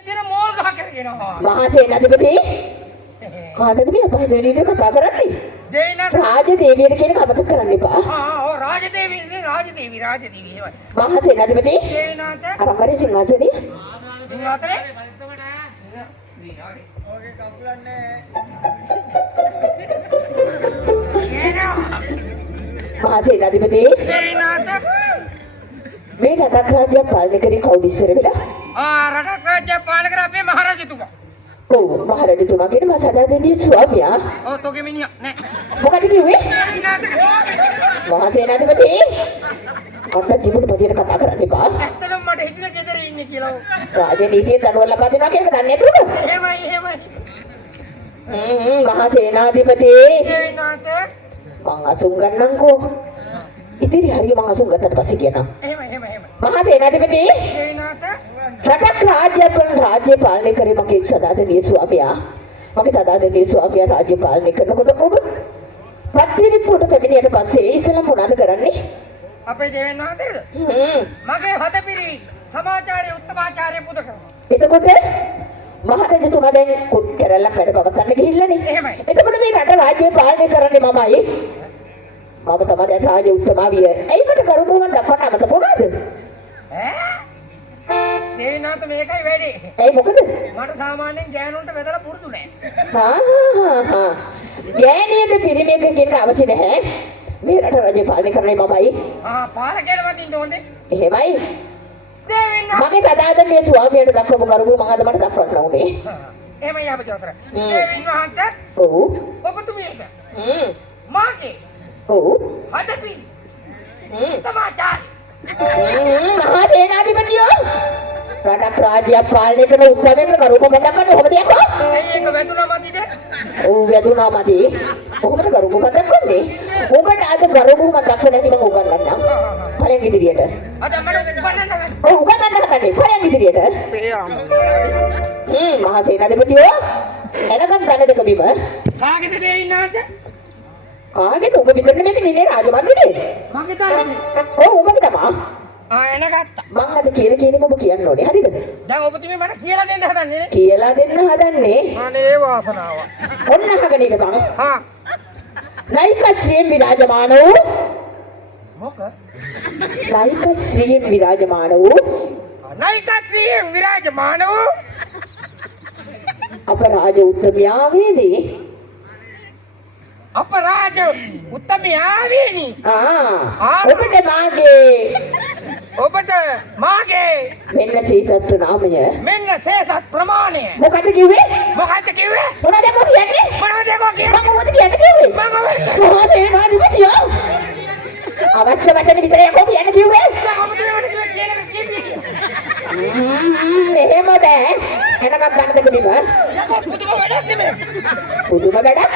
ඉතින් මෝල් ගහ කරගෙනවා. මහා සේනාධිපති කාටද මේ අපහසු විදිහට කතා කරන්නේ? දෙයිනත් රාජදේවියට කියන කමතක් කරන්න එපා. ඔව් රාජදේවි එහෙමයි. මහා සේනාධිපති දෙයිනත් අර අමරේ සිංහාසනේ සිංහාසනේ ඔගේ කකුලන්නේ මහා සේනාධිපති දෙයිනත් මේ රටක් රාජ්‍යයක් පාලනය කරේ කවුද ඉස්සර වෙලා? රටක් රාජ්‍යයක් පාලනය කර අපේ මහරජතුමා. ඔව් මහරජතුමා කියන මසදාදෙනිය ස්වාමියා. ඔව් තෝගේ මිනිහා නෑ. මොකද කිව්වේ? මහා සේනාධිපති අපිට තිබුණු පදියට කතා කරන්න එපා. ඇත්තටම මට හිතෙන ගෙදර ඉන්නේ කියලා. රාජනීතියෙන් දනුවල් ලබා දෙනවා කියන එක දන්නේ නැතුව. එහෙමයි. මහා සේනාධිපති දෙයිනත් මං අසුන් ගන්නම්කෝ. ඉතින් හරිය මං අසුන් ගත්තට පස්සේ කියනවා. එහෙමයි. මහා සේනාධිපති දෙයිනත් රටක් රාජ්‍ය පාලනය කරේ මගේ සදාදනීය ස්වාමියා. මගේ සදාදනීය ස්වාමියා රාජ්‍ය පාලනය කරනකොට ඔබ පත්තිරිප්පුවට පැමිණියට පස්සේ ඉස්සෙල්ලා මොනවද කරන්නේ? අපේ දෙවෙනි මහතේද? මගේ හදපිරි සමාචාරය උත්තමාචාරය පුද කරනවා. එතකොට මහරජතුමා දැන් කුත් කරලා වැඩ පවත්වන්න ගිහිල්ලානේ. එහෙමයි. එතකොට මේ රට රාජ්‍ය පාලනය කරන්නේ මමයි. මම තමයි දැන් රාජ්‍ය උත්තමාවිය. ඇයි මට කරුණාවක් දක්වන්න අමතක වුණාද? දෙවිනාත මේකයි වැඩි. ඇයි මොකද? මට සාමාන්‍යයෙන් ගෑනුන්ට බෙදලා පුරුදු නෑ. ගෑනියට පිරිමියෙක් කියන අවශ්‍ය නැහැ. මේ රට රාජ්‍ය පාලනය කරන්නේ මමයි. පාලකයල වදින්න ඕනේ. එහෙමයි. දෙවිනාත මගේ සදාදනීය ස්වාමියාට දක්වපු කරුණු මහද මට දක්වන්න ඕනේ. එහෙමයි අපචෝතර. දෙවිනාත ඔව්. ඔබතුමියට. මාගේ. ඔව්. හදපිරි. උත්තමාචාරය. මහා සේනාධිපතියෝ රටක් රාජ්‍යයක් පාලනය කරන උත්තමයෙකුට කරුණු මතක් කරන්නේ කොහොමද යකෝ? ඒක වැදුනා මදිද? ඔව් වැදුනා මදි. කොහොමද කරුණු මතක් කරන්නේ? ඔබට අද කරුණු මතක් කරන්න මම උගන්වන්නම්. ඵලයන් ඉදිරියට. අද මට උගන්නන්න. ඔව් උගන්වන්න හදන්නේ ඵලයන් ඉදිරියට. මහා සේනාධිපතියෝ එනකන් දන දෙක බිම. කාගෙද දෙවිනාත? කාගේද ඔබ විතර නෙමෙයි නිනේ රාජමන්දිරේ. මගේ තරමේ. ඔව් ඔබගේ තමයි. එන ගත්තා. මං අද කියන එක ඔබ කියන්න ඕනේ හරිද? දැන් ඔබතුමී මට කියලා දෙන්න හදන්නේ නේ. කියලා දෙන්න හදන්නේ. අනේ වාසනාව. ඔන්න අහගෙන ඉඳපන්. හා. ලයික ශ්‍රීම් විරාජමාන වූ මොක? ලයික ශ්‍රීම් විරාජමාන වූ නයිකත්‍රියෙන් විරාජමාන වූ අපරාජ උත්තමයාවේදී අපරාජ උත්තමයාවේනි. ඔබට මාගේ මෙන්න සීසත් නාමය. මෙන්න සේසත් ප්‍රමාණය. මොකද කිව්වේ? මොකක්ද කිව්වේ? මොනවද කියන්නේ? මොනවද කියන්නේ? මම මොකද කිව්වේ? මොකද සේනාධිපතියෝ අවශ්‍ය වචන විතරයි කොහොම කියන්න කිව්වේ? එහෙම බෑ. එනකම් ගන්න දෙක බිම. පුදුම වැඩක් නෙමෙයි. පුදුම වැඩක්.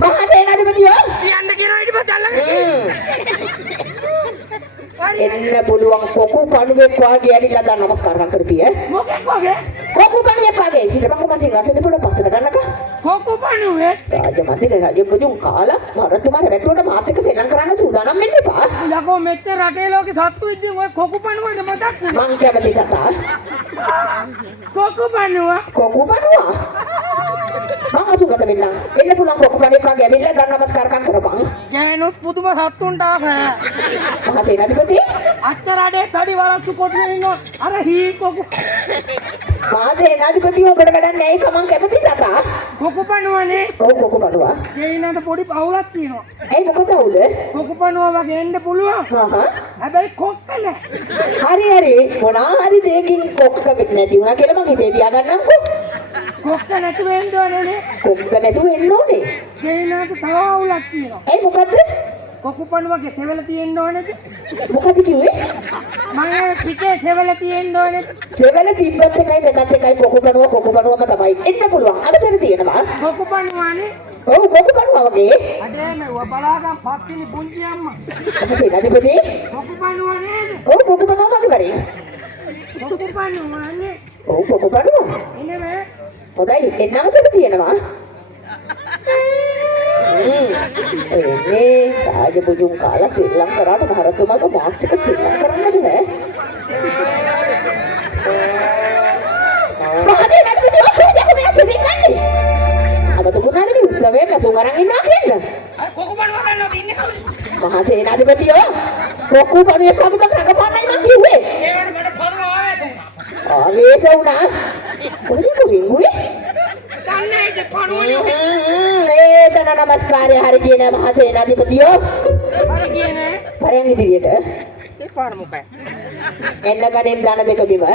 මහා සේනාධිපතියෝ කියන්න කියනවා ඊට පස්සේ අල්ලගෙන. එන්න පුළුවන් කොකු කණුවෙක් වාගේ ඇවිල්ලා දැන් නමස්කාරම් කරපිය. මොකක් වගේ? කොකු කණුවෙක් වාගේ. හිටපන් කො මචං අසෙන්න පොඩ පස්සට ගන්නක. කොකු පණුවේ? රාජමන්දිරේ රජපුජුන් කාලා මරතුමාර වැටුවට මාත් එක්ක සෙල්ලම් කරන්න සූදානම් වෙන්න එපා. යකෝ මෙච්චර රටේ ලෝකේ සත්තු ඉද්දී ඔය කොකු පණුවද මතක් වෙන්නේ? මං කැමති සතා. කොකු පණුව? කොකු කණුවා. මං අසුගත වෙන්න. එන්න පුළුවන් කොකු කණුවෙක් වාගේ ඇවිල්ලා දැන් නමස්කාරම් කරපන්. ගෑනුත් පුදුම සත්තුන්ට ආසයි. මහා සේනාධිපති අත්තරඩේ තඩි වරක්සු කොටුවේ ඉන්න අර හී කොකු. මහා සේනාධිපති ඔබට වැඩක් නැහැ කමං කැමති සතා. කොකු පණුවනේ. ඔව් කොකු කණුවා. දෙයිනන්ට පොඩි පවුලක් තියෙනවා. ඇයි මොකද අවුල? කොකු පණුව වගේ එන්න පුළුවන්. හැබැයි කොක්ක නැහැ. හරි මොනා හරි දෙයකින් කොක්ක නැති වුණා කියලා මං හිතේ තියාගන්නම්කෝ. කොක්ක නැතුව එන්න ඕනේ. කොක්ක නැතුව එන්න ඕනේ. දෙයිනන්ට තව අවුලක් තියෙනවා. ඇයි මොකද්ද? කොකු පණුවගේ සෙවල තියෙන්න ඕනේද? මොකද කිව්වේ? මම පිටේ සෙවල තියෙන්න ඕනේද? සෙවල තිබ්බත් එකයි නැතත් එකයි කොකු කණුවම තමයි. එන්න පුළුවන්. අදතර තියෙනවා. කොකු පණුවනේ. ඔව් කොකු කණුවා වගේ. අඩේ මේ බලාගම් පත්තිනි පුංචි අම්මා. සේනාධිපති. කොකු පණුව නේද? ඔව් කොකු කණුවා වගේ බරේ. කොකු පණුවනේ. ඔව් කොකු කණුවා. එනේ හොඳයි එන්න අවසර තියෙනවා. එන්නේ රාජපුජුන් කාලා ශ්‍රී ලංකාවට මහරතුමාගේ මාස්ටික ශ්‍රී ලංකාවට කරන්න බෑ. උත්සවයේ මැසුම් අරන් ඉන්නවා කියන්න. අර කොකුපණ වදන්නත් ඉන්නේ කවුද? මහා සේනාධිපතියෝ කොක්කු පණුවේ වගේ රඟපන්නයි මං කිව්වේ. ඒකට මට පරම ආවේශ වුණා. ආවේශ වුණා. කොහෙද රින්ගුවේ? දන්නේ ඉතින් පණුවනේ. ඒ දන නමස්කාරය හරි කියන මහා සේනාධිපතියෝ. හරි කියන්නේ. පරයන් ඉදිරියට. ඒ පාර මොකයි? එන්න ගණන් දාන දෙක බිම.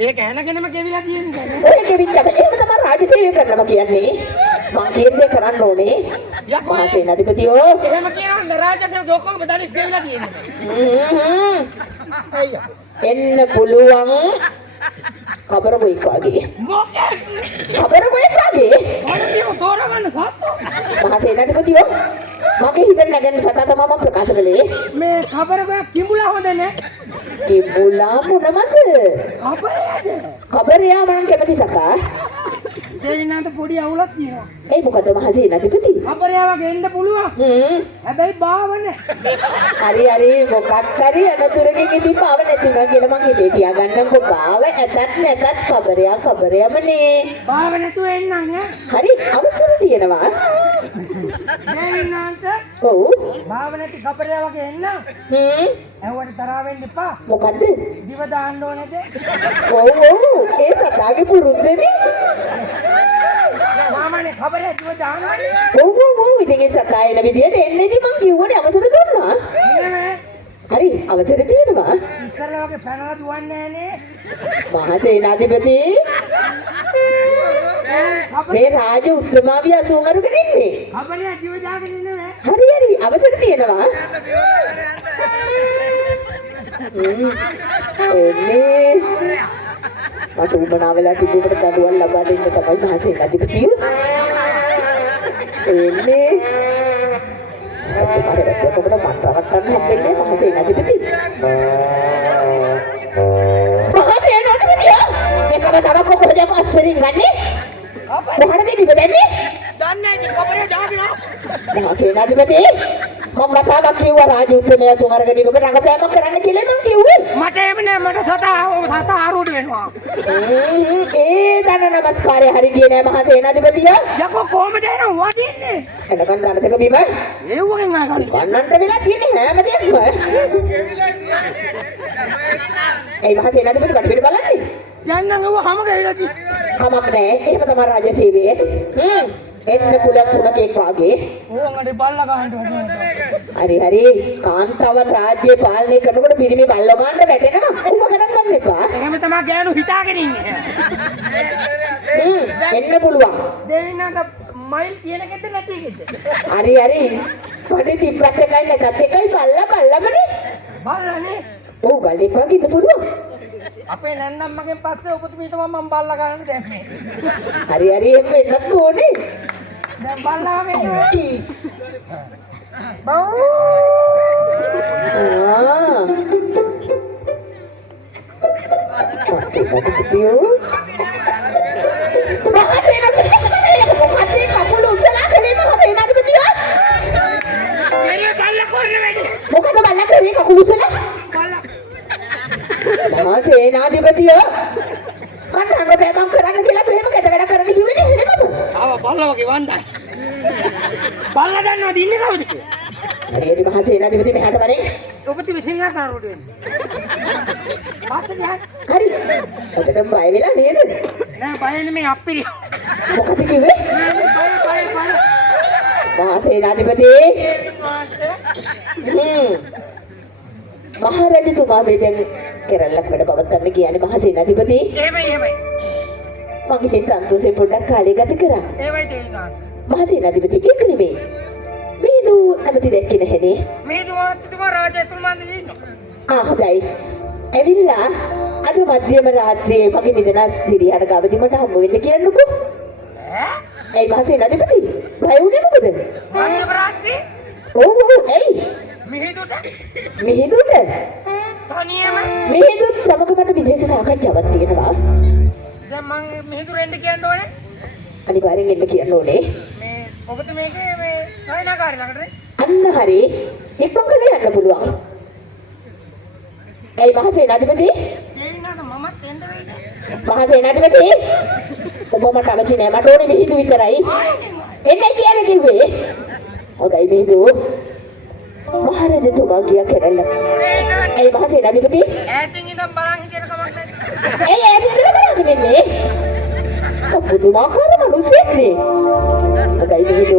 ඒක හැනගෙනම ගෙවිලා තියෙන්නේ. ඔය ගෙවිච්චට එහෙම තමයි රාජ්‍ය සේවය කරනවා කියන්නේ. මං කියන දේ කරන්න ඕනේ. යකෝ මහා සේනාධිපතියෝ. එහෙම කියනවා රාජ්‍යසේව ඔක්කොම දඩිස් ගෙවිලා තියෙන්නේ. අයියා. එන්න පුළුවන් කබර බොයික් වගේ. මොකක්ද? කබර බොයික් වගේ. මොනදියෝ තෝරගන්න සත්තු. මහා සේනාධිපතියෝ මගේ හිතෙන් නැගෙන සතා තමයි මම ප්‍රකාශ කළේ. මේ කබරක කිඹුලා හොඳ නේ. කිඹුලා මොනමද? කබරයද? කබරයා මම කැමති සතා. දෙවිනාට පොඩි අවුලක් තියෙනවා. ඒ මොකද මහා සේනාධිපති? කබරයා වගේ එන්න පුළුවන්. හැබැයි බාවනේ. හරි මොකක් හරි අනතුරකින් ඉතින් පාව නැතුණා කියලා මං හිතේ තියාගන්නම්කෝ. පාව ඇතත් නැතත් කබරයාමනේ. බාව නැතුව එන්නම් ඈ. හරි අවසර තියෙනවා. දෙවිනාට ඔව්. බාව නැති කබරයා වගේ එන්න. ඇහුවට තරහ වෙන්න එපා. මොකද්ද? දිව දාන්න ඕනේද? ඔව් ඒ සතාගේ පුරුද්දනේ. මාමනේ කබරයා දිව දාන්නනේ. ඔව් ඉතින් ඒ සතා එන විදියට එන්නේදී මං කිව්වනේ අවසර දුන්නා. නෙමෙයි. හරි අවසර තියෙනවා. ඉස්සරලා වගේ පැනලා දුවන්නේ නෑනේ. මහා සේනාධිපති මේ රාජ උත්තමාවිය අසුන් අරගෙන ඉන්නේ. කබරයා දිව දාගෙන ඉන්නේ නෑ. හරි අවසර තියෙනවා. එන්නේ මට උමනා වෙලා තිබුණට දඬුවම් ලබා දෙන්න තමයි මහා සේනාධිපතියෝ. එන්නේ ඔබට මට හම්බෙන්නේ මහා සේනාධිපති. මහා සේනාධිපතියෝ මේකම තව කොහොමද අස්සරින් ගන්නේ? මොකටද ඉතින් දෙන්නේ? දන්නේ ඉතින් කබරේ දාගෙන මහා සේනාධිපති මම වතාවක් කිව්වා රාජ උත්තමයා සුමරගෙන ඔබ රංගපෑමක් කරන්න කියලා මං කිව්වේ. මට එම නෑ මට සතා ආරෝඩ වෙනවා. ඒ දන නමස්කාරය හරි ගියේ නෑ මහා සේනාධිපතියා. යකෝ කොහමද එන වදින්නේ? එනකන් දන දෙක බිම. ඒ වගේ නෑ කන්නන්ට වෙලා තියෙන්නේ හැම දෙයක්ම. ඒ මහා සේනාධිපති පිට පිට බලන්නේ. දැන් නම් ඔව හැම ගහලා තියෙ. කමක් නෑ. එහෙම තමයි රාජ්‍ය සේවයේ. එන්න පුළුවන් සුනකෙක් වාගේ. ඕංගඩේ බල්ලා ගහන්න ඕනේ. හරි කාන්තාව රාජ්‍ය පාලනය කරනකොට පිරිමි බල්ලෝ ගන්න වැටෙනවා. ඔබ ගණන් ගන්න එපා. එහෙම තමයි ගෑනු හිතාගෙන ඉන්නේ. එන්න පුළුවන්. දෙවිනාට මයිල් කියන එකද නැති එකද? හරි පොඩි තිබ්බත් එකයි නැතත් එකයි බල්ලමනේ. බල්ලානේ. ඔව් බල්ලෙක් වගේ ඉන්න පුළුවන්. අපේ නැන්නම්මගෙන් පස්සේ ඔබතුමී තමයි මම බල්ලා ගන්න දැම්මේ. හරි එහෙම වෙන්නත් ඕනේ. දැන් බල්ලා වෙන්නේ. බව්. සේනාධිපතියෝ මහා සේනාධිපතියෝ මොකක්ද කකුල උස්සලා කලේ මහා සේනාධිපතියෝ මෙරිය බල්ලා කරන වැඩි. මොකද බල්ලා කරේ කකුල උස්සලා බල්ලා මහා සේනාධිපතියෝ මම රංගපෑමක් කරන්න කියලා මෙහෙම කැත වැඩ කරන්න කිව්වේ නේ මම. ආව බල්ලා වගේ වන්දන. බල්ලා දන්නවද ඉන්නේ කවුද කියලා? හරි මහා සේනාධිපති මෙහාට වරේ. ඔබතුමී සිංහාසන උඩ වෙන්නේ. පාස්සේ යන්න. හරි. ඔතන බය වෙලා නේද? නෑ බය නෙමෙයි අප්පිරිය. මොකද කිව්වේ? බය. මහා සේනාධිපති මහරජතුමා මේ දැන් කෙරළක් වැඩ පවත්වන්න කියන්නේ මහා සේනාධිපති. එහෙමයි. මම ඉතින් තන්තුසේ පොඩ්ඩක් කාලය ගත කරා. ඒවයි දෙන්නා. මහා සේනාධිපති ඒක නෙමෙයි. මේදු අමති දැක්කේ නැහැනේ. මේ දුවත්තුමා රාජතුමාන්ද ඉන්නවා. හොඳයි. ඇවිල්ලා අද මධ්‍යම රාත්‍රියේ මගේ නිදනස් සිරියාට ගාවදී මට හම්බ වෙන්න කියන්නකෝ. ඈ? ඒ මහා සේනාධිපති බය වුණේ මොකද? මධ්‍යම රාත්‍රියේ? ඔව් එයි. මිහිඳුට? තනියම? මිහිඳුත් සමග මට විශේෂ සාකච්ඡාවක් තියෙනවා. දැන් මං මිහිඳු රෙන්න කියන්න ඕනේ. අනිවාර්යෙන් එන්න කියන්න ඕනේ. මේ ඔබතුමීගේ මේ සයනාකාරය ළඟට. අන්න හරි. ඉක්මන් කළේ යන්න පුළුවන්. ඒ මහා සේනාධිපති දෙවිනාට මමත් එන්න වෙයිද? මහා සේනාධිපති ඔබ මට අවශ්‍ය නැහැ. මට ඕනේ මිහිඳු විතරයි. ආයෙත් එන්නයි කියන්නේ කිව්වේ. හොඳයි මිහිඳු. මහරජතුමා කියා කරලා. ඒ මහසේනාධිපති ඈතින් ඉඳන් බලන් හිටියට කමක් නැහැ. ඒ ඇයිද බලන්න ඉන්නේ? පුදුමාකාර මිනිස්සෙක් නේ. හොඳයි මිහිඳු.